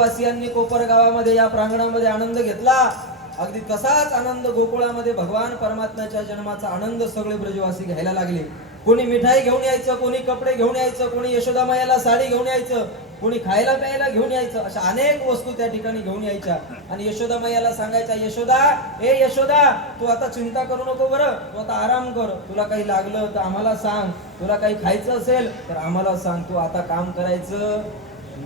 गोकुळवासियांनी कोपर गावामध्ये या प्रांगणामध्ये आनंद घेतला, अगदी तसाच आनंद गोकुळामध्ये भगवान परमात्म्याच्या जन्माचा आनंद सगळे ब्रजवासी घ्यायला लागले. कोणी मिठाई घेऊन यायचं, कोणी कपडे घेऊन यायचं, कोणी यशोदामायाला साडी घेऊन यायचं, कोणी खायला प्यायला घेऊन यायचं. अशा अनेक वस्तू त्या ठिकाणी घेऊन यायच्या आणि यशोदामायाला सांगायच्या, यशोदा, ए यशोदा, तू आता चिंता करू नको बरं, तू आता आराम कर, तुला काही लागलं तर आम्हाला सांग, तुला काही खायचं असेल तर आम्हाला सांग, तू आता काम करायचं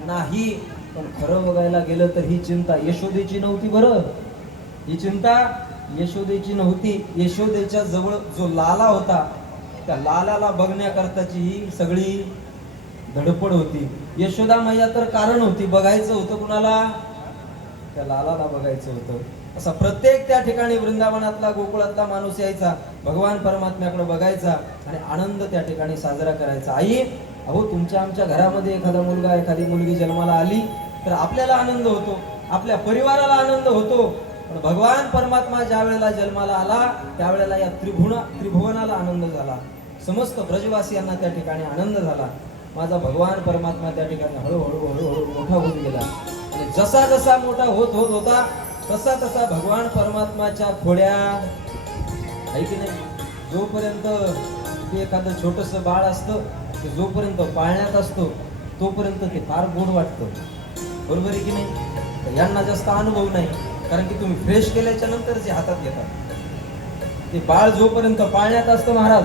नाही. पण खरं बघायला गेलं तर ही चिंता यशोदेची नव्हती बरं. ही चिंता यशोदेची नव्हती. यशोदेच्या जवळ जो लाला होता त्या लालाला बघण्याकरताची ही सगळी धडपड होती. यशोदा मैया तर कारण होती, बघायचं होतं कुणाला? त्या लालाला बघायचं होतं. असा प्रत्येक त्या ठिकाणी वृंदावनातला गोकुळातला माणूस यायचा, भगवान परमात्म्याकडे बघायचा आणि आनंद त्या ठिकाणी साजरा करायचा. आई, अहो तुमच्या आमच्या घरामध्ये एखादा मुलगा एखादी मुलगी जन्माला आली तर आपल्याला आनंद होतो, आपल्या परिवाराला आनंद होतो. पण भगवान परमात्मा ज्या वेळेला जन्माला आला त्यावेळेला या त्रिभुवनाला आनंद झाला, समस्त ब्रजवासियांना त्या ठिकाणी आनंद झाला. माझा भगवान परमात्मा त्या ठिकाणी हळूहळू हळूहळू मोठा होत गेला आणि जसा जसा मोठा होत होता तसा तसा भगवान परमात्माच्या खोड्या आहे की नाही, जोपर्यंत ते एखादं छोटस बाळ असतं ते जोपर्यंत पाळण्यात असतो तोपर्यंत ते फार गोड वाटतं, बरोबर आहे की नाही. तर यांना जास्त अनुभव नाही, कारण की तुम्ही फ्रेश केल्याच्या नंतर जे हातात घेतात. ते बाळ जोपर्यंत पाळण्यात असतं महाराज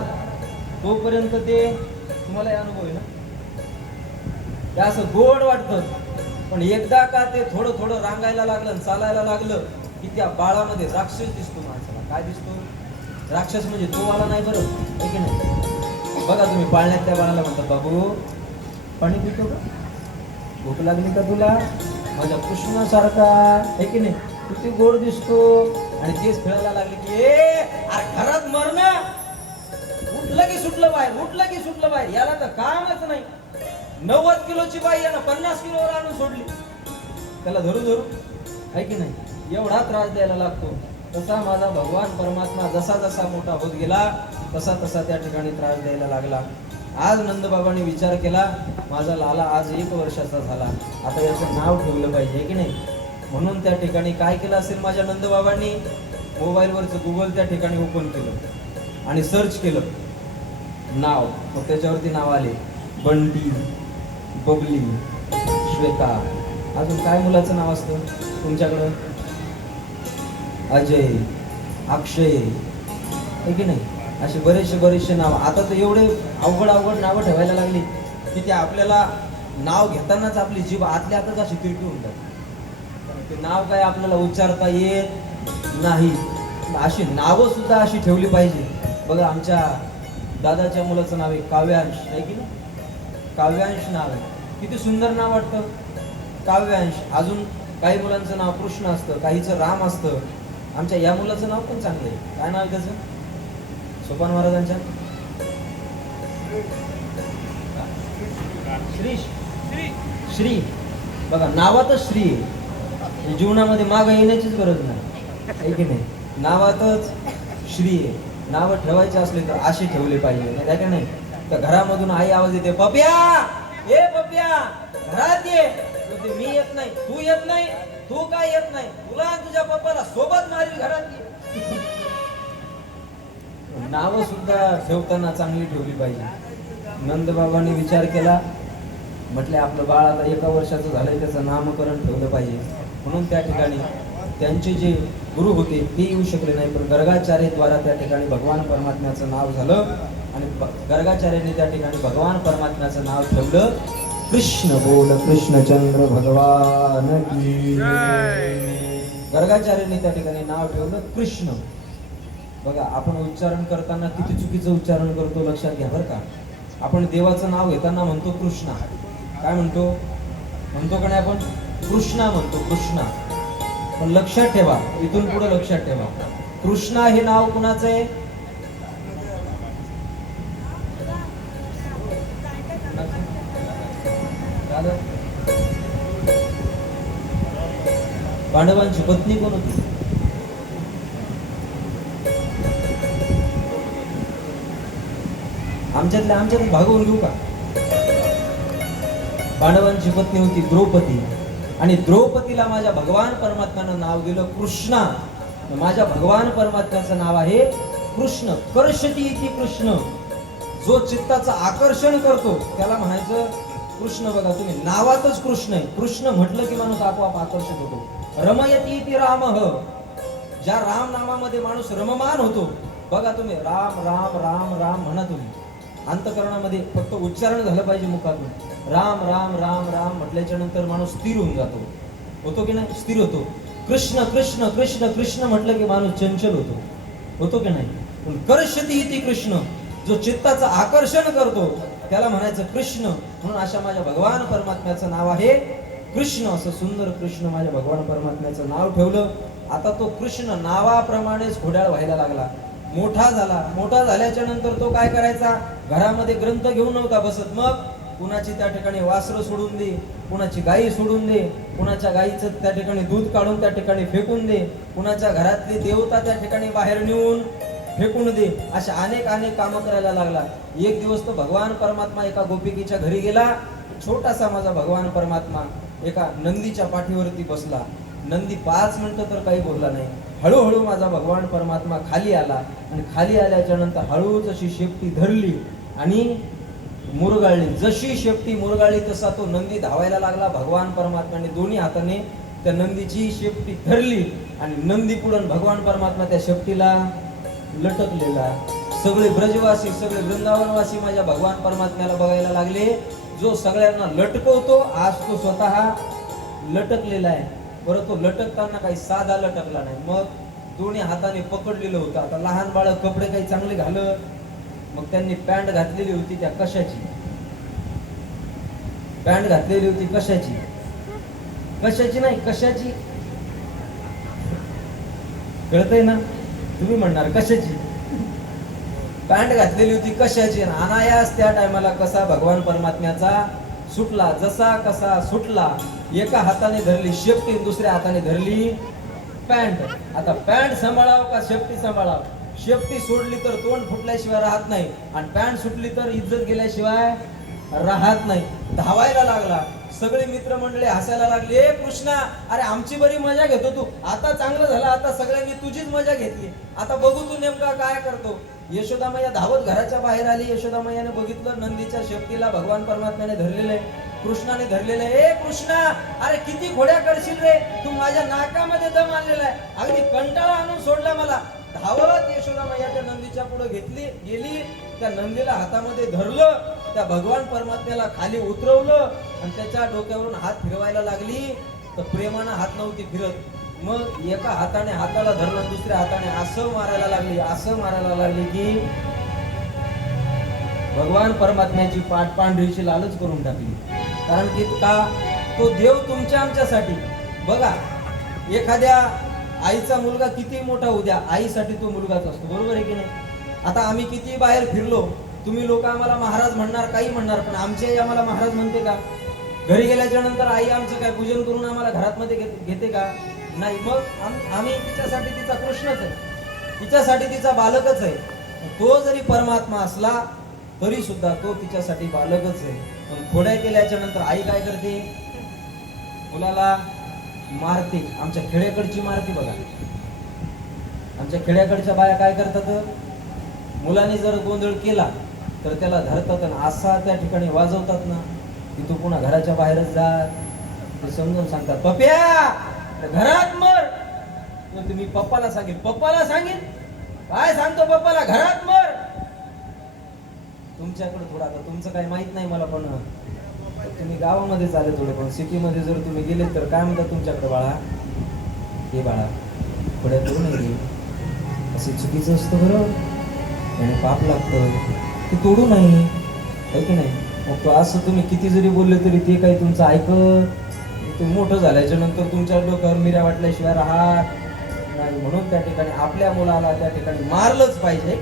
तोपर्यंत ते तुम्हाला अनुभव आहे ना, ते असं गोड वाटतं. पण एकदा का ते थोडं थोडं रांगायला लागलं, चालायला लागलं की त्या बाळामध्ये राक्षस दिसतो माणसाला. काय दिसतो? राक्षस म्हणजे तो वाला नाही बरं, आहे की नाही. बघा तुम्ही पाळण्यात त्या बाळाला म्हणतात, बाबू पाणी पितो का, भूक लागली का तुला, माझ्या कृष्णासारखा, आहे की नाही, किती गोड दिसतो. आणि तेच खेळायला लागले की घरात मरणं, उठलं की सुटलं बाहेर, उठलं की सुटलं बाहेर, याला तर कामच नाही. 90 किलोची बाई यानं 50 किलोवर आणून सोडली, त्याला धरू धरू, आहे की नाही, एवढा त्रास द्यायला लागतो. तसा माझा भगवान परमात्मा जसा जसा मोठा होत गेला तसा तसा त्या ठिकाणी त्रास द्यायला लागला. आज नंदबाबांनी विचार केला, माझा लाला आज 1 वर्षाचा झाला, आता याचं नाव ठेवलं पाहिजे की नाही. म्हणून त्या ठिकाणी काय केलं असेल माझ्या नंदबाबांनी, मोबाईलवरचं गुगल त्या ठिकाणी ओपन केलं आणि सर्च केलं नाव, मग त्याच्यावरती नाव आले बंटी, बबली, श्वेता. अजून काय मुलाचं नाव असतं तुमच्याकडं? अजय, अक्षय, आहे की नाही, असे बरेचसे नाव. आता तर एवढे अवघड नावं ठेवायला लागली की ते आपल्याला नाव घेतानाच आपली जीभ आतल्या आतच अशी तिरकी होतात. ते नाव काय आपल्याला उच्चारता येत नाही. अशी नावं सुद्धा अशी ठेवली पाहिजे. बघा आमच्या दादाच्या मुलाचं नाव आहे काव्यांश, आहे की नाही, काव्यांश नाव आहे, किती सुंदर नाव वाटतं काव्यांश. अजून काही मुलांचं नाव कृष्ण असतं, काहीचं राम असतं. आमच्या या मुलाचं नाव पण चांगलं आहे. काय नाव आहे त्याचं? सोपान महाराजांच्या श्री. बघा नावातच श्री आहे, जीवनामध्ये मागं येण्याचीच गरज नाही, आहे की नाही, नावातच श्री आहे. नावं ठेवायचे असले तर असे ठेवले पाहिजे, नाही का नाही. तर घरामधून आई आवाज येते, पप्या, ए पप्या, घरात ये. ते मी येत नाही, तू येत नाही, तू काय येत नाही, तुला तुझ्या पप्पाला सोबत मारील, घरात ये. नावं सुद्धा ठेवताना चांगली ठेवली पाहिजे. नंदबाबांनी विचार केला, म्हटले आपलं बाळ आता 1 वर्षाचं झालंय, त्याचं नामकरण ठेवलं पाहिजे. म्हणून त्या ठिकाणी त्यांचे जे गुरु होते ते येऊ शकले नाही, पण गर्गाचार्यद्वारा त्या ठिकाणी भगवान परमात्म्याचं नाव झालं आणि गर्गाचार्यांनी त्या ठिकाणी भगवान परमात्म्याचं नाव ठेवलं कृष्ण. बोल कृष्णचंद्र भगवान की. गर्गाचार्यांनी त्या ठिकाणी नाव ठेवलं कृष्ण. बघा आपण उच्चारण करताना किती चुकीचं उच्चारण करतो लक्षात घ्या बरं का. आपण देवाचं नाव घेताना म्हणतो कृष्णा, काय म्हणतो का नाही आपण? कृष्णा म्हणतो, कृष्णा. पण लक्षात ठेवा, इथून पुढे लक्षात ठेवा, कृष्णा हे नाव कुणाचं आहे? पांडवांची पत्नी कोण होती? आमच्यात भागवून घेऊ का? पांडवांची पत्नी होती द्रौपदी. आणि द्रौपदीला माझ्या भगवान परमात्म्यानं नाव दिलं कृष्णा. माझ्या भगवान परमात्म्याचं नाव आहे कृष्ण. कर्षती इति कृष्ण. जो चित्ताचं आकर्षण करतो त्याला म्हणायचं कृष्ण. बघा तुम्ही, नावातच कृष्ण आहे. कृष्ण म्हटलं की माणूस आपोआप आकर्षित होतो. रमयती इति रामः. ज्या राम नामामध्ये माणूस रममान होतो. बघा तुम्ही, राम राम राम राम म्हणा तुम्ही, अंतकरणामध्ये फक्त उच्चारण झालं पाहिजे मुखातून. राम राम राम राम म्हटल्याच्या नंतर माणूस स्थिर होऊन जातो. होतो की नाही? स्थिर होतो. कृष्ण कृष्ण कृष्ण कृष्ण म्हटलं की माणूस चंचल होतो. होतो की नाही? पण कर्षती इति कृष्ण. जो चित्ताचं आकर्षण करतो त्याला म्हणायचं कृष्ण. म्हणून अशा माझ्या भगवान परमात्म्याचं नाव आहे कृष्ण. असं सुंदर कृष्ण माझ्या भगवान परमात्म्याचं नाव ठेवलं. आता तो कृष्ण नावाप्रमाणेच घोड्याळ व्हायला लागला. मोठा झाला. मोठा झाल्याच्या नंतर तो काय करायचा? घरामध्ये ग्रंथ घेऊन नव्हता बसत. मग कुणाची त्या ठिकाणी वासरं सोडून दे, कुणाची गायी सोडून दे, कुणाच्या गायीचं त्या ठिकाणी दूध काढून त्या ठिकाणी फेकून दे, कुणाच्या घरातली देवता त्या ठिकाणी बाहेर नेऊन फेकून दे. अशा अनेक अनेक कामं करायला लागला. एक दिवस तो भगवान परमात्मा एका गोपिकेच्या घरी गेला. छोटासा माझा भगवान परमात्मा एका नंदीच्या पाठीवरती बसला. नंदी 5 मिनिटं तर काही बोलला नाही. हळूहळू माझा भगवान परमात्मा खाली आला आणि खाली आल्याच्या नंतर हळूच अशी शेपटी धरली आणि मुरगाळली. जशी शेपटी मुरगाळली तसा तो नंदी धावायला लागला. भगवान परमात्म्याने दोन्ही हाताने त्या नंदीची शेपटी धरली आणि नंदी पुढून भगवान परमात्मा त्या शेपटीला लटकलेला. सगळे ब्रजवासी, सगळे वृंदावनवासी माझ्या भगवान परमात्म्याला बघायला लागले. जो सगळ्यांना लटकवतो आज तो स्वतः लटकलेला आहे. बरं, तो लटकताना काही साधा लटकला नाही. मग दोन्ही हाताने पकडलेलं होतं. आता लहान बाळ कपडे काही चांगले घालत. मग त्यांनी पॅन्ट घातलेली होती. त्या कशाची पॅन्ट घातलेली होती? कशाची? कशाची नाही, कशाची? कळतंय ना? तुम्ही म्हणणार कशाची? पॅन्ट घातलेली होती कशाची? अनायास त्या टायमाला कसा भगवान परमात्म्याचा सुटला. जसा कसा सुटला. एका हाताने धरली शेपटी, दुसऱ्या हाताने धरली पॅन्ट. आता पॅन्ट सांभाळाव का शेपटी सांभाळाव? शेपटी सोडली तर तोंड फुटल्याशिवाय राहत नाही आणि पॅन्ट सुटली तर इज्जत गेल्याशिवाय राहत नाही. धावायला लागला. सगळे मित्रमंडळी हसायला लागले. ए कृष्णा, अरे आमची बरी मजा घेतो तू. आता चांगलं झालं, आता सगळ्यांनी तुझीच मजा घेतली. आता बघू तू नेमका काय करतो. यशोदा मैया धावत घराच्या बाहेर आली. यशोदा मैयाने बघितलं नंदीच्या शेपटीला भगवान परमात्म्याने धरलेलं आहे, कृष्णाने धरलेलं आहे. ए कृष्णा, अरे किती घोड्या करशील रे तू? माझ्या नाकामध्ये दम आणलेला आहे. अगदी कंटाळा आणून सोडला मला. धावत यशोदा मैया त्या नंदीच्या पुढे गेली. त्या नंदीला हातामध्ये धरलं. त्या भगवान परमात्म्याला खाली उतरवलं आणि त्याच्या डोक्यावरून हात फिरवायला लागली. तर प्रेमानं हात नव्हती फिरत. मग एका हाताने हाताला धरलं, दुसऱ्या हाताने असं मारायला लागली की भगवान परमात्म्याची पाठ पांढरीची लालच करून टाकली. कारण की का? तो देव तुमच्या आमच्यासाठी. बघा, एखाद्या आईचा मुलगा किती मोठा होऊ द्या, आईसाठी तो मुलगाच असतो. बरोबर आहे की नाही? आता आम्ही किती बाहेर फिरलो, तुम्ही लोक आम्हाला महाराज म्हणणार, काही म्हणणार, पण आमची आई आम्हाला महाराज म्हणते का? घरी गेल्याच्या नंतर आई आमचं काय पूजन करून आम्हाला घरात मध्ये घेते का? नाही. मग आम्ही तिच्यासाठी तिचा कृष्णच आहे, तिच्यासाठी तिचा बालकच आहे. तो जरी परमात्मा असला तरी सुद्धा तो तिच्यासाठी बालकच आहे. पण खोड्या केल्याच्या नंतर आई काय करते? मुलाला मारते. आमच्या खेड्याकडची मारते. बघा, आमच्या खेड्याकडच्या बाया काय करतात? मुलाने जर गोंधळ केला तर त्याला धरतात आणि असा त्या ठिकाणी वाजवतात ना की तो पुन्हा घराच्या बाहेरच जात. ते समजून सांगतात, पप्या घरात मर. तुम्ही पप्पाला सांगेल काय सांगतो पप्पाला? घरात मर. तुमच्याकडे थोडं, आता तुमचं काही माहित नाही मला, पण तुम्ही गावामध्ये चालले थोडे, पण सिटीमध्ये जर तुम्ही गेले तर काय म्हणतात तुमच्याकडे? बाळा, हे बाळा थोड्या करू नये, असे चुकीचं असतं बरं आणि पाप लागतं, ते तोडू नाही, आहे की नाही? मग तो असं तुम्ही किती जरी बोलले तरी ते काही तुमचं ऐकत. ते मोठं झाल्याच्या नंतर तुमच्या डोक्यावर मिऱ्या वाटल्याशिवाय राहत नाही. म्हणून त्या ठिकाणी आपल्या मुलाला त्या ठिकाणी मारलंच पाहिजे.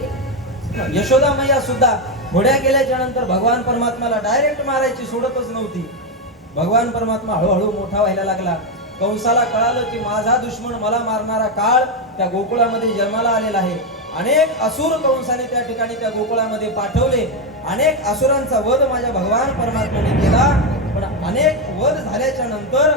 यशोदा मैया सुद्धा घोड्या केल्याच्या नंतर भगवान परमात्म्याला डायरेक्ट मारायची सोडतच नव्हती. भगवान परमात्मा हळूहळू मोठा व्हायला लागला. कंसाला कळालं की माझा दुश्मन मला मारणारा काळ त्या गोकुळामध्ये जन्माला आलेला आहे. अनेक असुर कंसाने त्या ठिकाणी त्या गोकुळामध्ये पाठवले. अनेक असुरांचा वध माझ्या भगवान परमात्म्याने केला. पण अनेक वध झाल्याच्या नंतर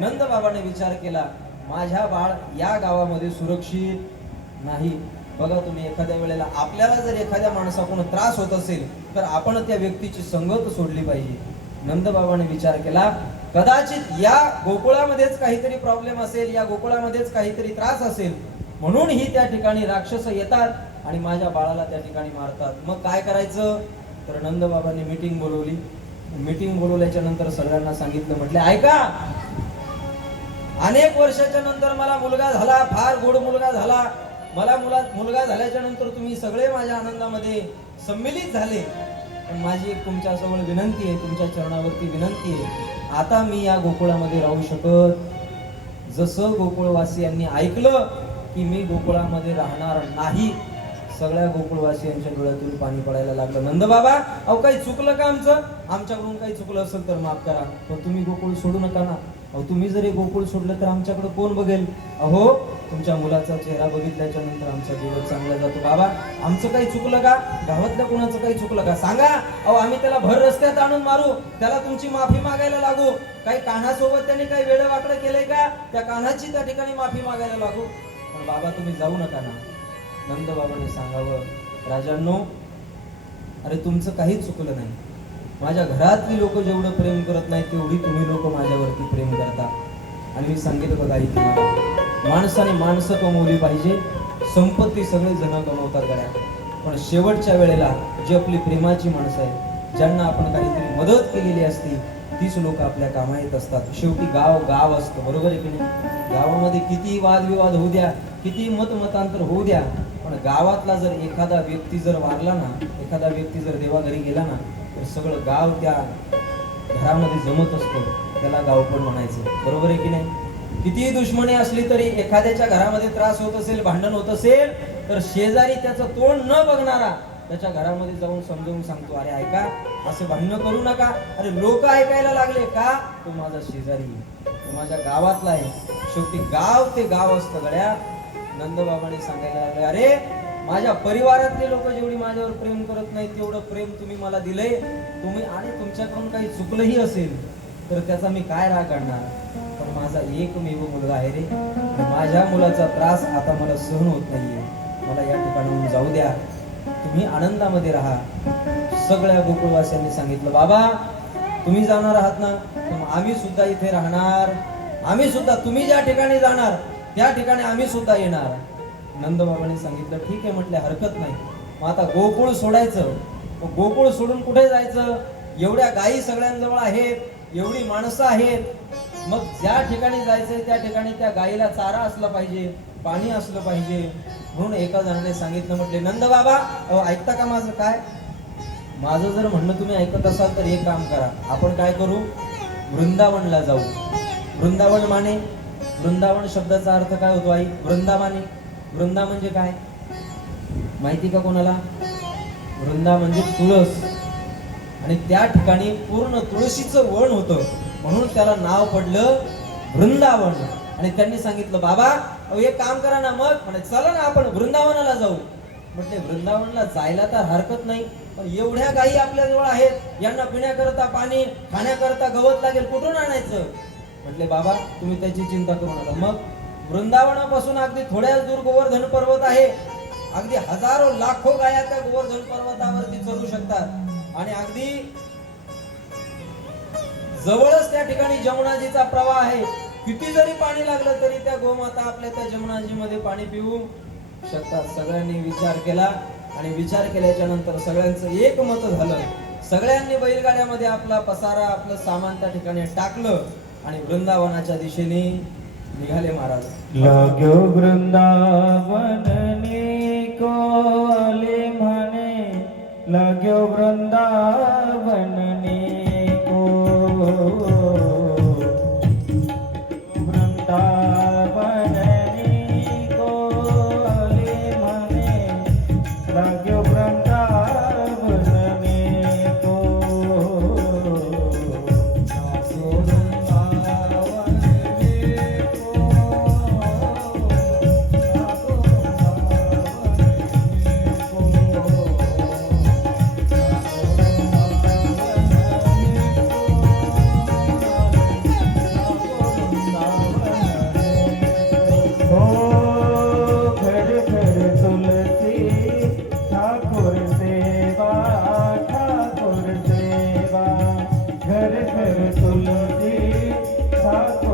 नंद बाबाने विचार केला, माझ्या बाळ या गावामध्ये सुरक्षित नाही. बघा तुम्ही, एखाद्या वेळेला आपल्याला जर एखाद्या माणसाकडून त्रास होत असेल तर आपण त्या व्यक्तीची संगत सोडली पाहिजे. नंद बाबाने विचार केला, कदाचित या गोकुळामध्येच काहीतरी प्रॉब्लेम असेल, या गोकुळामध्येच काहीतरी त्रास असेल, म्हणून ही त्या ठिकाणी राक्षस येतात आणि माझ्या बाळाला त्या ठिकाणी मारतात. मग काय करायचं? तर नंद बाबांनी मीटिंग बोलवली. मीटिंग बोलवल्याच्या नंतर सगळ्यांना सांगितलं, म्हटले ऐका, अनेक वर्षाच्या नंतर मला मुलगा झाला, फार गोड मुलगा झाला. मला मुलगा झाल्याच्या नंतर तुम्ही सगळे माझ्या आनंदामध्ये सम्मिलित झाले. पण माझी एक तुमच्याजवळ विनंती आहे, तुमच्या चरणावरती विनंती आहे, आता मी या गोकुळामध्ये राहू शकत. जसं गोकुळवासियांनी ऐकलं की मी गोकुळामध्ये राहणार नाही, सगळ्या गोकुळवासियांच्या डोळ्यातून पाणी पडायला लागलं. नंद बाबा, अहो काही चुकलं का आमचं? आमच्याकडून काही चुकलं असेल तर माफ करा, पण तुम्ही गोकुळ सोडू नका ना. अहो तुम्ही जरी गोकुळ सोडलं तर आमच्याकडे कोण बघेल? अहो तुमच्या मुलाचा चेहरा बघितल्याच्या नंतर आमचा दिवस चांगला जातो. बाबा आमचं काही चुकलं का? गावातल्या कोणाचं काही चुकलं का? सांगा. अहो आम्ही त्याला भर रस्त्यात आणून मारू, त्याला तुमची माफी मागायला लागू? काही कान्हासोबत त्याने काही वेळं वाकडं केलंय का? त्या कान्हाची त्या ठिकाणी माफी मागायला लागू? पण बाबा तुम्ही जाऊ नका ना. नंद बाबाने सांगावं, राजांनो, अरे तुमचं काहीच चुकलं नाही. माझ्या घरातली लोक जेवढं प्रेम करत नाही तेवढी तुम्ही लोक माझ्यावरती प्रेम करता. आणि मी सांगितलं बघा, तुम्हाला माणसाने माणसं कमवली पाहिजे, संपत्ती सगळे जण कमवतात गड्या, पण शेवटच्या वेळेला जी आपली प्रेमाची माणसं आहे, ज्यांना आपण काहीतरी मदत केलेली असती, तीच लोक आपल्या कामा येत असतात. शेवटी गाव गाव असतं, बरोबर आहे की नाही? गावामध्ये किती वादविवाद होऊ द्या, किती मतमतांतर होऊ द्या, पण गावातला जर एखादा व्यक्ती जर वारला ना, एखादा व्यक्ती जर देवाघरी गेला ना, तर सगळं गाव त्या घरामध्ये जमत असतो. त्याला गावपण म्हणायचं, बरोबर आहे की नाही? कितीही दुश्मनी असली तरी एखाद्याच्या घरामध्ये त्रास होत असेल, भांडण होत असेल, तर शेजारी त्याचं तोंड न बघणारा त्याच्या घरामध्ये जाऊन समजावून सांगतो, अरे ऐका, असं भांडणं करू नका. अरे लोक ऐकायला लागले का? तो माझा शेजारी, तो माझ्या गावातला आहे. शेवटी गाव ते गाव असतं गड्या. नंदबाबाने सांगायला लागले, अरे माझ्या परिवारातले लोक जेवढी माझ्यावर प्रेम करत नाही तेवढं प्रेम तुम्ही मला दिलंय. तुम्ही आणि तुमच्याकडून काही चुकलंही असेल तर त्याचा मी काय राग काढणार? पण माझा एकमेव मुलगा आहे रे, माझ्या मुलाचा त्रास आता मला सहन होत नाहीये, मला या ठिकाणाहून जाऊ द्या, तुम्ही आनंदामध्ये राहा. सगळ्या गोकुळवासियांनी सांगितलं, बाबा तुम्ही जाणार आहात ना, तर आम्ही सुद्धा इथे राहणार, आम्ही सुद्धा, तुम्ही ज्या ठिकाणी जाणार त्या ठिकाणी आम्ही सुद्धा येणार. नंदबाबांनी सांगितलं, ठीक आहे म्हटले, हरकत नाही. मग आता गोकुळ सोडायचं, मग गोकुळ सोडून कुठे जायचं? एवढ्या गायी सगळ्यांजवळ आहेत, एवढी माणसं आहेत, मग ज्या ठिकाणी जायचंय त्या ठिकाणी त्या गायीला चारा असला पाहिजे, पाणी असलं पाहिजे. म्हणून एका जणाने सांगितलं, म्हटले नंद बाबा ऐकता का माझं? काय माझं जर म्हणणं तुम्ही ऐकत असाल तर एक काम करा, आपण काय करू, वृंदावनला जाऊ. वृंदावन माने, वृंदावन शब्दाचा अर्थ काय होतो आई? वृंदावाने. वृंदा म्हणजे काय माहिती का कोणाला? वृंदा म्हणजे तुळस, आणि त्या ठिकाणी पूर्ण तुळशीचं वन होतं, म्हणून त्याला नाव पडलं वृंदावन. आणि त्यांनी सांगितलं, बाबा एक काम करा ना, मग म्हणे चला ना आपण वृंदावनाला जाऊ. म्हटले वृंदावनला जायला तर हरकत नाही, पण एवढ्या गायी आपल्याजवळ आहेत, यांना पिण्याकरता पाणी, खाण्याकरता गवत लागेल, कुठून आणायचं? म्हटले बाबा तुम्ही त्याची चिंता करू नका. मग वृंदावनापासून अगदी थोड्याच दूर गोवर्धन पर्वत आहे, अगदी हजारो लाखो गाया त्या गोवर्धन पर्वतावरती चरू शकतात, आणि अगदी जवळच त्या ठिकाणी जमुनाजीचा प्रवाह आहे. किती जरी पाणी लागलं तरी त्या गोमाता आपल्या त्या जमुनाजीमध्ये पाणी पिऊ शकतात. सगळ्यांनी विचार केला, आणि विचार केल्याच्या नंतर सगळ्यांचं एक मत झालं. सगळ्यांनी बैलगाड्यामध्ये आपला पसारा, आपलं सामान त्या ठिकाणी टाकलं आणि वृंदावनाच्या दिशेने निघाले महाराज. लाग्यो वृंदावन को आले म्हणे, लाग्यो वृंदावन को, वृंदावन को आले म्हणे, लाग्यो वृंदावन को.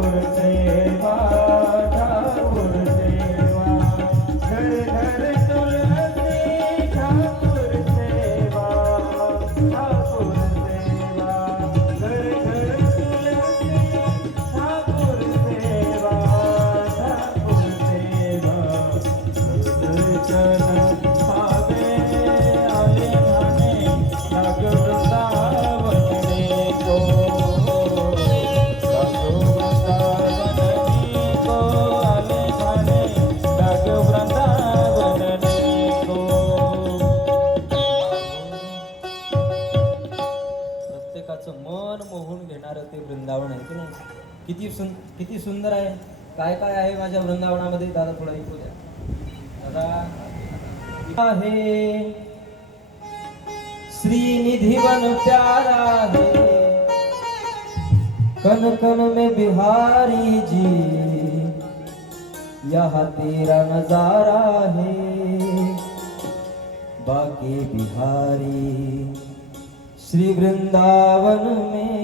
ठाकुर सेवा ठाकुर सेवा घर घर तुलसी ठाकुर सेवा ठाकुर सेवा घर घर तुलसी ठाकुर सेवा ठाकुर सेवा चरण पावे आले ठाणे लागे वृंदावन को लागे वृंदावन को आले ठाणे लागे वृंदावन को प्रत्येकाचं मन मोहून घेणारं ते वृंदावन आहे की नाही? किती सुंदर आहे. काय काय आहे माझ्या वृंदावनामध्ये? दादा थोडा ऐकू द्या. दादा आहे श्रीनिधि वन प्यारा है, कन कन में बिहारी जी, यहाँ तेरा नजारा है, बाके बिहारी श्री वृंदावन में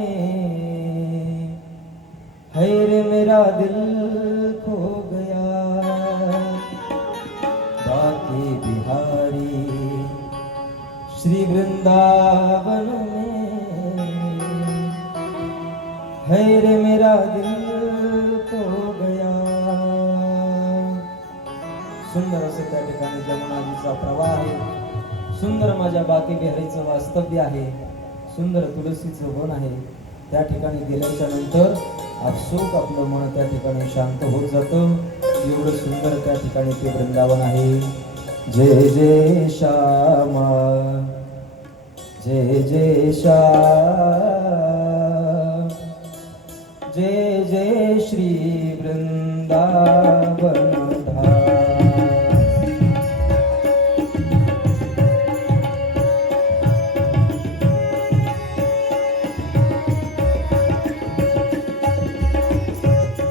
है रे मेरा दिल खो गया, बाके बिहारी श्री वृंदावन में है रे मेरा दिल खो गया. सुंदर असं त्या ठिकाणी जमुनाजीचा प्रवाह आहे. सुंदर माझ्या बाकी बिहारीचं वास्तव्य आहे. सुंदर तुळशीचं वन आहे. त्या ठिकाणी गेल्याच्या नंतर आपसूक आपलं मन त्या ठिकाणी शांत होत जातं. एवढं सुंदर त्या ठिकाणी ते वृंदावन आहे. जय जय श्यामा जय जय श्याम जय जय श्री वृंदावन धाम.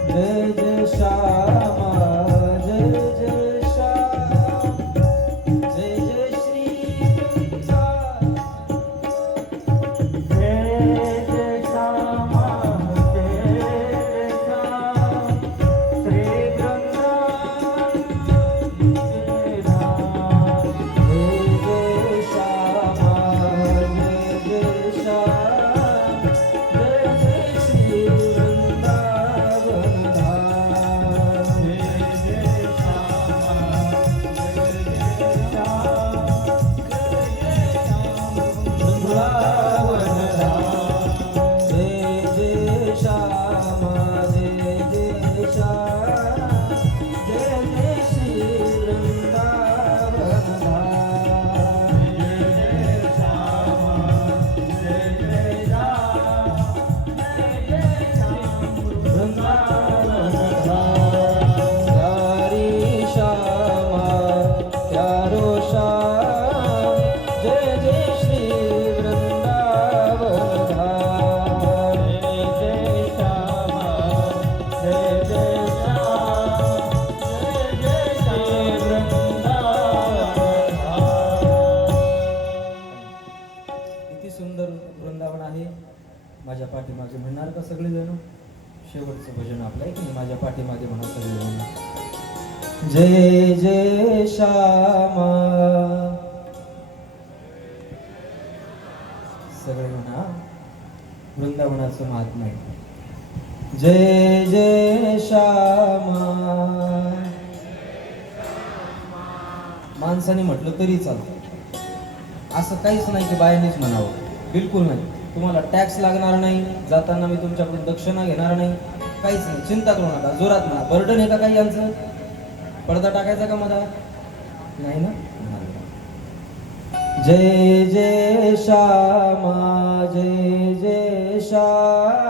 जय जय श्यामा जय जय श्याम जय जय श्री वृंदावन. जय जय श्यामा जय श्याम श्री वृंदावन जय राम. जय जय श्यामा जय जय श्याम जय जय श्री वृंदावन धाम. जय जय श्यामा जय जय श्याम जय जय श्याम वृंदावन धाम. जय जय श्यामा जय जय श्याम जय जय श्री वृंदावन धाम. जय जय श्यामा जय जय श्याम जय जय श्याम वृंदावन धाम. प्यारी श्यामा प्यारो श्याम जय जय श्री वृंदावन धाम. जय जय श्यामा जय जय श्याम जय जय श्री वृंदावन किती सुंदर वृंदावन आहे. माझ्या पाठीमागे म्हणणार का सगळेजण? शेवटचं भजन आपलं आहे की नाही? माझ्या पाठीमागे म्हणा सगळेजण. जय जय श्यामा सगळे म्हणा. वृंदावनाचं महात्म्य आहे. जय जय श्यामा. माणसाने म्हटलं तरी चालतं. असं काहीच नाही की बायानेच म्हणावं. बिलकुल नाही. तुम्हाला टॅक्स लागणार नाही. जाताना मी तुमच्याकडून दक्षिणा घेणार नाही. काहीच नाही. चिंता करू नका. जोरात म्हणा. बर्डन आहे का काही यांचं? पडदा टाकायचा का मधात? नाही ना. जय जय श्यामा जय जय श्याम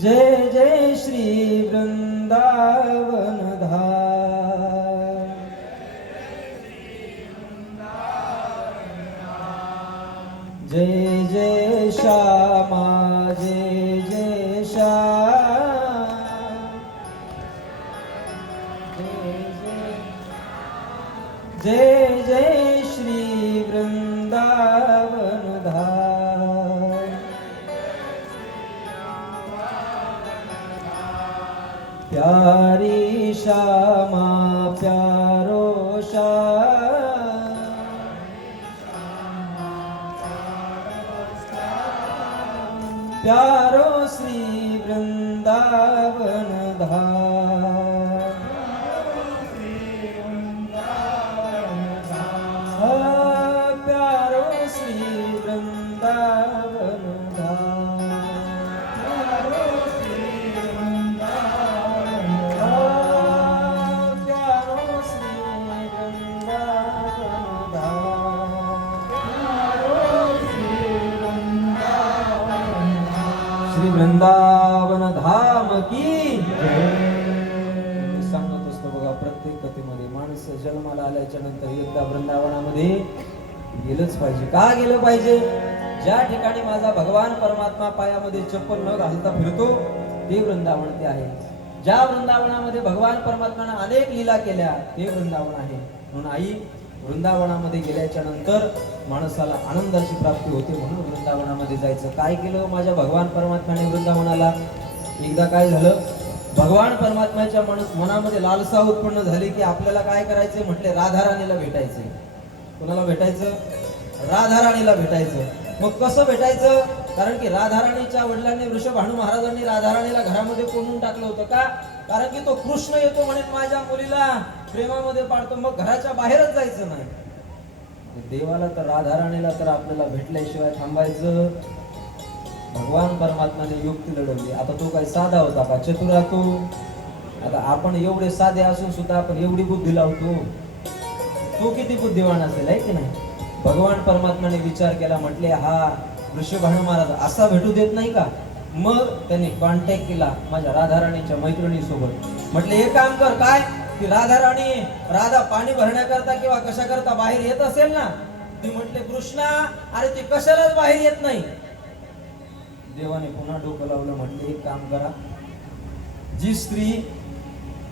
जय जय श्री वृंदावन धाम. जय जय श्यामा जय जय श्याम जय जय जय जय श्री वृंदावन धाम। प्यारी श्यामा प्यारो प्यारो श्री वृंदावन धाम। प्यारो श्री वृंदावन धाम। प्यारो श्री वृंदावन धाम। श्री वृंदावन धाम की मी सांगत असतो बघा, प्रत्येक कथेमध्ये माणूस जन्माला आल्याच्या नंतर एकदा वृंदावनामध्ये गेलंच पाहिजे. का गेलं पाहिजे? ज्या ठिकाणी माझा भगवान परमात्मा पायामध्ये चप्पल न घालता फिरतो ते वृंदावन ते आहे. ज्या वृंदावनामध्ये भगवान परमात्म्याने अनेक लीला केल्या ते वृंदावन आहे. म्हणून आई, वृंदावनामध्ये गेल्याच्या नंतर माणसाला आनंदाची प्राप्ती होते, म्हणून वृंदावनामध्ये जायचं. काय केलं माझ्या भगवान परमात्म्याने वृंदावनाला? एकदा काय झालं, भगवान परमात्म्याच्या मनामध्ये लालसा उत्पन्न झाली की आपल्याला काय करायचंय म्हटले, राधाराणीला भेटायचंय. कोणाला भेटायचं? राधाराणीला भेटायचं. मग कसं भेटायचं? कारण की राधाराणीच्या वडिलांनी, वृषभानू महाराजांनी राधाराणीला घरामध्ये कोंडून टाकलं होतं. का? कारण की तो कृष्ण येतो म्हणे माझ्या मुलीला प्रेमामध्ये पाडतो, मग घराच्या बाहेरच जायचं नाही. देवाला तर राधाराणीला तर आपल्याला भेटल्याशिवाय थांबायचं. भगवान परमात्म्याने युक्ती लढवली. आता तो काही साधा होता का? चतुरा तो. आता आपण एवढे साधे असून सुद्धा आपण एवढी बुद्धी लावतो. तो किती बुद्धिवान असेल, आहे की नाही? भगवान परमात्म्याने विचार केला, म्हटले हा वृषभानू महाराज असा भेटू देत नाही का? मग त्यांनी कॉन्टॅक्ट केला माझ्या राधाराणीच्या मैत्रिणी सोबत. म्हटले एक काम कर, काय की राधा पाणी भरण्याकरता किंवा कशा करता बाहेर येत असेल ना, ती म्हटले कृष्णा अरे ती कशालाच बाहेर येत नाही. देवाने पुन्हा डोकं लावलं. म्हटले एक काम करा, जी स्त्री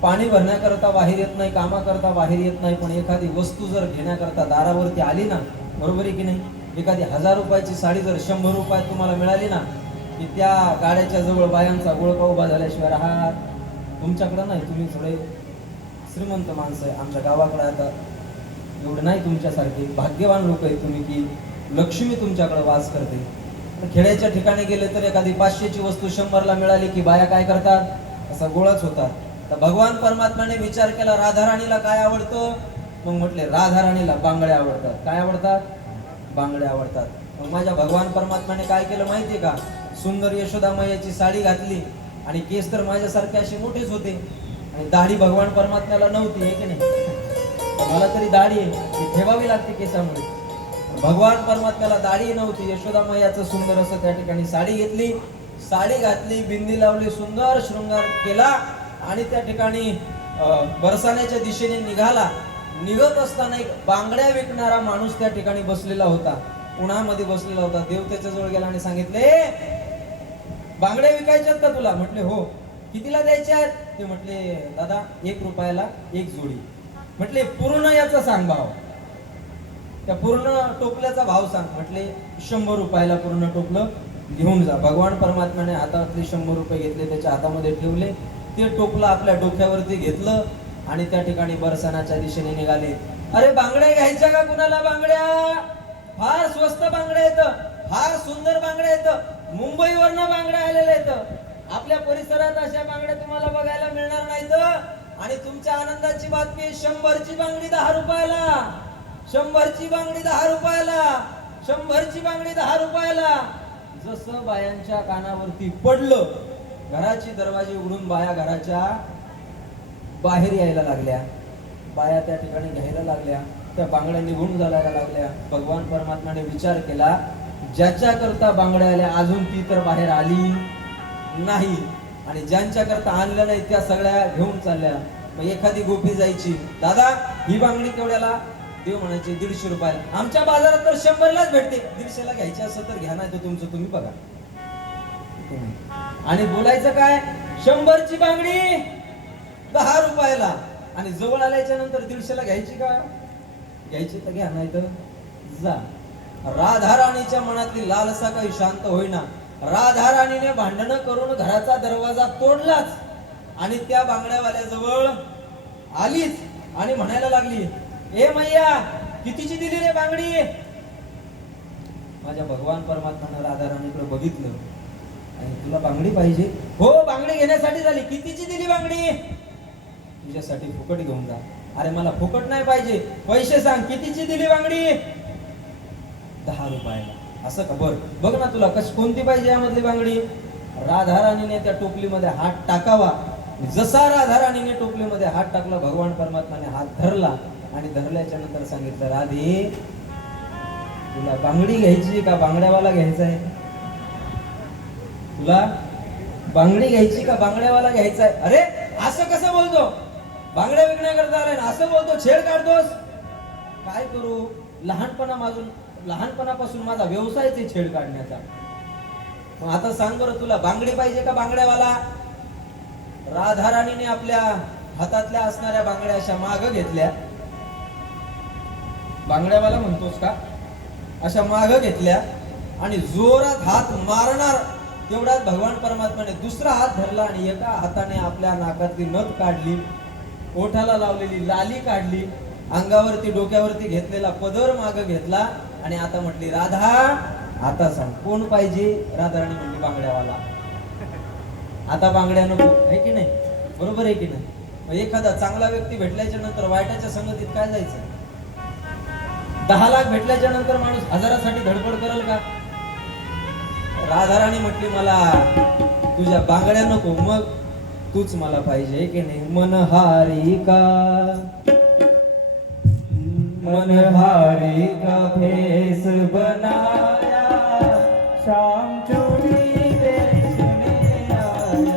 पाणी भरण्याकरता बाहेर येत नाही, कामाकरता बाहेर येत नाही, पण एखादी वस्तू जर घेण्याकरता दारावरती आली ना, बरोबर आहे की नाही, एखादी 1000 रुपयाची साडी जर 100 रुपयात तुम्हाला मिळाली ना, की त्या गाड्याच्या जवळ बायांचा गोळका उभा झाल्याशिवाय राहत. तुमच्याकडे नाही, तुम्ही थोडे श्रीमंत माणसं आहे. आमच्या गावाकडे आता एवढे नाही तुमच्यासारखे भाग्यवान लोक आहेत तुम्ही, की लक्ष्मी तुमच्याकडे वास करते. खेड्याच्या ठिकाणी गेले तर एखादी 500ची वस्तू 100ला मिळाली की बाया काय करतात, असा गोळाच होतात. तर भगवान परमात्म्याने विचार केला राधाराणीला काय आवडतं? मग म्हटले राधाराणीला बांगड्या आवडतात. काय आवडतात? बांगड्या आवडतात. मग माझ्या भगवान परमात्म्याने काय केलं माहितीये का? सुंदर यशोदा मैयाची साडी घातली आणि केस तर माझ्यासारखे असे मोठेच होते आणि दाढी भगवान परमात्म्याला नव्हती, आहे की नाही? मला तरी दाढी आहे, ती ठेवावी लागते केसामुळे. भगवान परमात्म्याला दाढी नव्हती. यशोदा मैयाचं सुंदर असं त्या ठिकाणी साडी घेतली, साडी घातली, बिंदी लावली, सुंदर शृंगार केला आणि त्या ठिकाणी बरसाण्याच्या दिशेने निघाला. निघत असताना एक बांगड्या विकणारा माणूस त्या ठिकाणी बसलेला होता, उन्हामध्ये बसलेला होता. देव त्याच्या जवळ गेला आणि सांगितले बांगड्या विकायच्यात का तुला? म्हटले हो. कितीला द्यायच्या आहेत? ते म्हटले दादा 1 रुपयाला 1 जोडी. म्हटले पूर्ण याचा सांग भाव, त्या पूर्ण टोपल्याचा भाव सांग. म्हटले 100 रुपयाला पूर्ण टोपलं घेऊन जा. भगवान परमात्म्याने हातातले 100 रुपये घेतले, त्याच्या हातामध्ये ठेवले, ते टोपलं आपल्या डोक्यावरती घेतलं आणि त्या ठिकाणी बरसानाच्या दिशेने निघाले. अरे बांगड्या घ्यायच्या का कुणाला? बांगड्या फार स्वस्त बांगड्या आहेत, फार सुंदर बांगड्या आहेत, मुंबईवरनं बांगड्या आलेल्या आहेत. आपल्या परिसरात अशा बांगड्या तुम्हाला बघायला मिळणार नाहीत. आणि तुमच्या आनंदाची बातमी, 100ची बांगडी 10 रुपयाला, 100ची बांगडी 10 रुपयाला, 100ची बांगडी 10 रुपयाला. जसं बायांच्या कानावरती पडलं, घराचे दरवाजे उघडून बाया घराच्या बाहेर यायला लागल्या. बाया त्या ठिकाणी घ्यायला लागल्या, त्या बांगड्या निघून जायला लागल्या. भगवान परमात्म्याने विचार केला, ज्याच्या करता बांगड्या आल्या अजून ती तर बाहेर आली नाही, आणि ज्यांच्या करता आणल्या नाही त्या सगळ्या घेऊन चालल्या. मग एखादी गोपी जायची, दादा ही बांगडी केवढ्याला? देव म्हणायचे 150 रुपयाला. आमच्या बाजारात तर 100लाच भेटते. 150ला घ्यायची असं तर घ्या, नाही तर तुमचं तुम्ही बघा. आणि बोलायचं काय? 100ची बांगडी 10 रुपयाला. आणि जवळ आल्याच्या नंतर 150ला घ्यायची का? घ्यायची तर घ्या, नाही तर जा. राधा राणीच्या मनातली लालसा काही शांत होईना. राधा राणीने भांडणं करून घराचा दरवाजा तोडलाच आणि त्या बांगड्यावाल्याजवळ आलीच आणि म्हणायला लागली, ए मैया, कितीची दिली रे बांगडी? माझ्या भगवान परमात्म्यानं राधा राणीकडे बघितलं आणि तुला बांगडी पाहिजे? हो, बांगडी घेण्यासाठी झाली. कितीची दिली बांगडी? तुझ्यासाठी फुकट घेऊन जा. अरे मला फुकट नाही पाहिजे, पैसे सांग, कितीची दिली बांगडी? 10 रुपयाला. असं का? बर बघ ना, तुला कोणती पाहिजे यामधली बांगडी? राधा राणीने त्या टोपलीमध्ये हात टाकावा. जसा राधा राणीने टोपलीमध्ये हात टाकला, भगवान परमात्माने हात धरला आणि धरल्याच्या नंतर सांगितलं, राधे, तुला बांगडी घ्यायची का बांगड्यावाला घ्यायचा आहे? तुला बांगडी घ्यायची का बांगड्यावाला घ्यायचा आहे? अरे असं कसं बोलतो? बांगड्या विकण्या करता आलाय ना, असं बोलतो, छेड काढतोस? काय करू, लहानपणापासून माझा व्यवसायच आहे छेड काढण्याचा. मग आता सांग बरं, तुला बांगडी पाहिजे का बांगड्यावाला? राधा राणीने आपल्या हातातल्या असणाऱ्या बांगड्या अशा माग घेतल्या. बांगड्यावाला म्हणतोस का? अशा माग घेतल्या आणि जोरात हात मारणार तेवढ्यात भगवान परमात्म्याने दुसरा हात धरला आणि एका हाताने आपल्या नाकातली नथ काढली, ओठाला लावलेली लाली काढली, अंगावरती डोक्यावरती घेतलेला पदर माग घेतला आणि आता म्हटली, राधा, आता सांग कोण पाहिजे? राधा राणी म्हणली, बांगड्यावाला. आता बांगड्या नको, आहे की नाही? बरोबर आहे की नाही? मग एखादा चांगला व्यक्ती भेटल्याच्या नंतर वाईटाच्या संगतीत काय जायचं? 10 लाख भेटल्याच्या नंतर माणूस 1000साठी धडपड करेल का? राधा राणी म्हटली, मला तुझ्या बांगड्या नको, मग तूच मला पाहिजे की नाही? मनहारी का भेस बनाया, श्याम चूड़ी बेचने आया,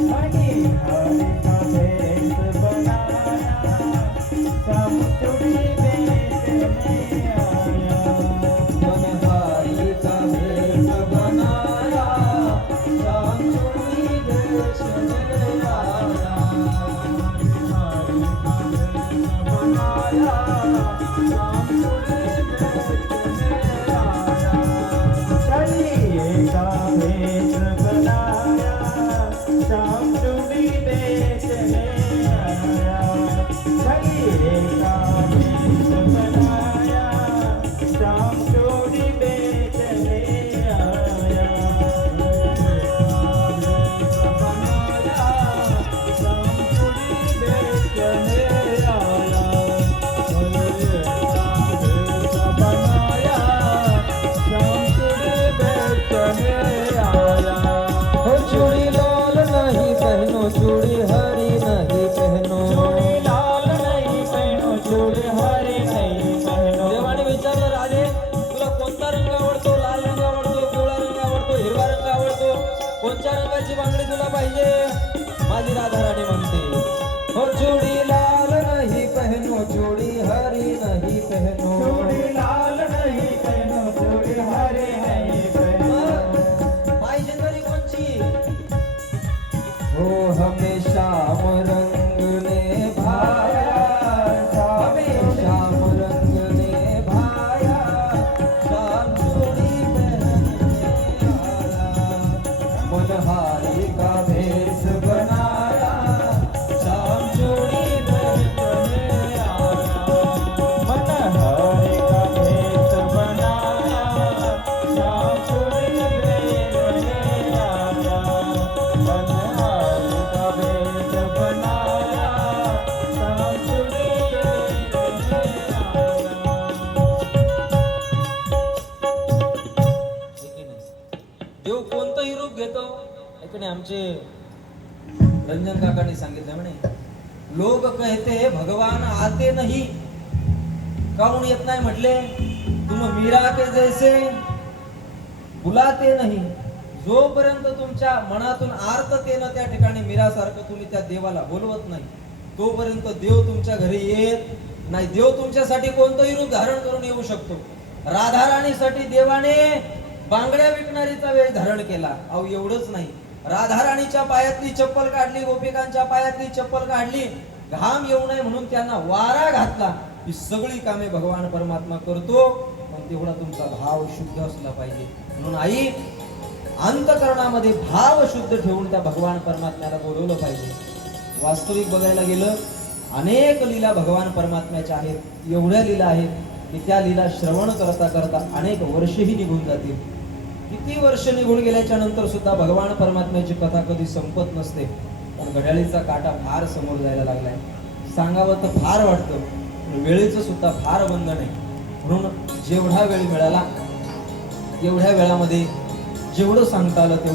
मनहारी का भेस बनाया, श्याम चूड़ी बेचने आया, मनहारी का भेस बनाया, श्याम चूड़ी बेचने आया, मनहारी का भेस बनाया, श्याम चूड़ी बेचने आया, चलिए का भेस बनाया, श्याम चूड़ी बेचने आया, चलिए का भेस बनाया, श्याम चूड़ी बेचने आया, बनाया, श्याम चूड़ी बेचने आया, बनाया, श्याम चूड़ी बेचने आया। हो चूड़ी लाल नहीं पहनो, चूड़ी हरी नहीं पहनो. चूड़ी लाल नहीं पहनो, चूड़ी हरी नहीं पहनो। देवाने विचारलं, राधे, तुला कोणता रंग आवडतो? लाल रंग आवडतो, पिवळा रंग आवडतो, हिरवा रंग आवडतो? कोणत्या रंगाची बांगडी तुला पाहिजे? माझी राधा राणी म्हणते, हो चूड़ी लाल नहीं पहनो, चूड़ी हरी नहीं पहनो. चूड़ी लाल नहीं पहनो, चूड़ी हरी नहीं पहनो। पाहिजे तरी कोणची? हो हमें श्याम रंग ने भाया, हमें श्याम रंग ने भाया, श्याम चूड़ी पहनने आया, मनहारी का भेस बनाया, श्याम चूड़ी पहनने आया. मनहारी का भेस बनाया, श्याम चूड़ी बेचने आया, मनहारी का भेस बनाया, श्याम चूड़ी बेचने आया। देव कोणतंही रूप घेतो, है की नाही? आमचे रंजन काकांनी सांगितलं म्हणे, लोग कहते भगवान आते नहीं. काहून येत नाही म्हटले? तुम मीरा के जैसे बुलाते नहीं. जोपर्यंत तुमच्या मनातून आर्ततेनं त्या ठिकाणी मीरासारखं तुम्ही त्या देवाला बोलवत नाही, तोपर्यंत देव तुमच्या घरी येत नाही. देव तुमच्यासाठी कोणतंही रूप धारण करून येऊ शकतो. राधा राणीसाठी देवाने बांगड्या विकणारीचा वेळ धारण केला. अहो एवढंच नाही, राधा राणीच्या पायातली चप्पल काढली, गोपिकांच्या पायातली चप्पल काढली, घाम येऊ नये म्हणून त्यांना वारा घातला. ही सगळी कामे भगवान परमात्मा करतो. पण तेवढा तुमचा भाव शुद्ध असला पाहिजे. म्हणून आई अंतकरणामध्ये भाव शुद्ध ठेवून त्या भगवान परमात्म्याला बोलवलं पाहिजे. वास्तविक बघायला गेलं अनेक लीला भगवान परमात्म्याच्या आहेत. एवढ्या लीला आहेत की त्या लीला श्रवण करता करता अनेक वर्षही निघून जातील. किती वर्ष निघून गेल्याच्या नंतर सुद्धा भगवान परमात्म्याची कथा कधी संपत नसते. पण घड्याळीचा काटा फार समोर जायला लागलाय. सांगावं तर फार वाटतं, पण वेळेचं सुद्धा फार बंधन आहे. म्हणून जेवढा वेळ मिळाला तेवढ्या वेळामध्ये जेवढं सांगता आलं तेवढं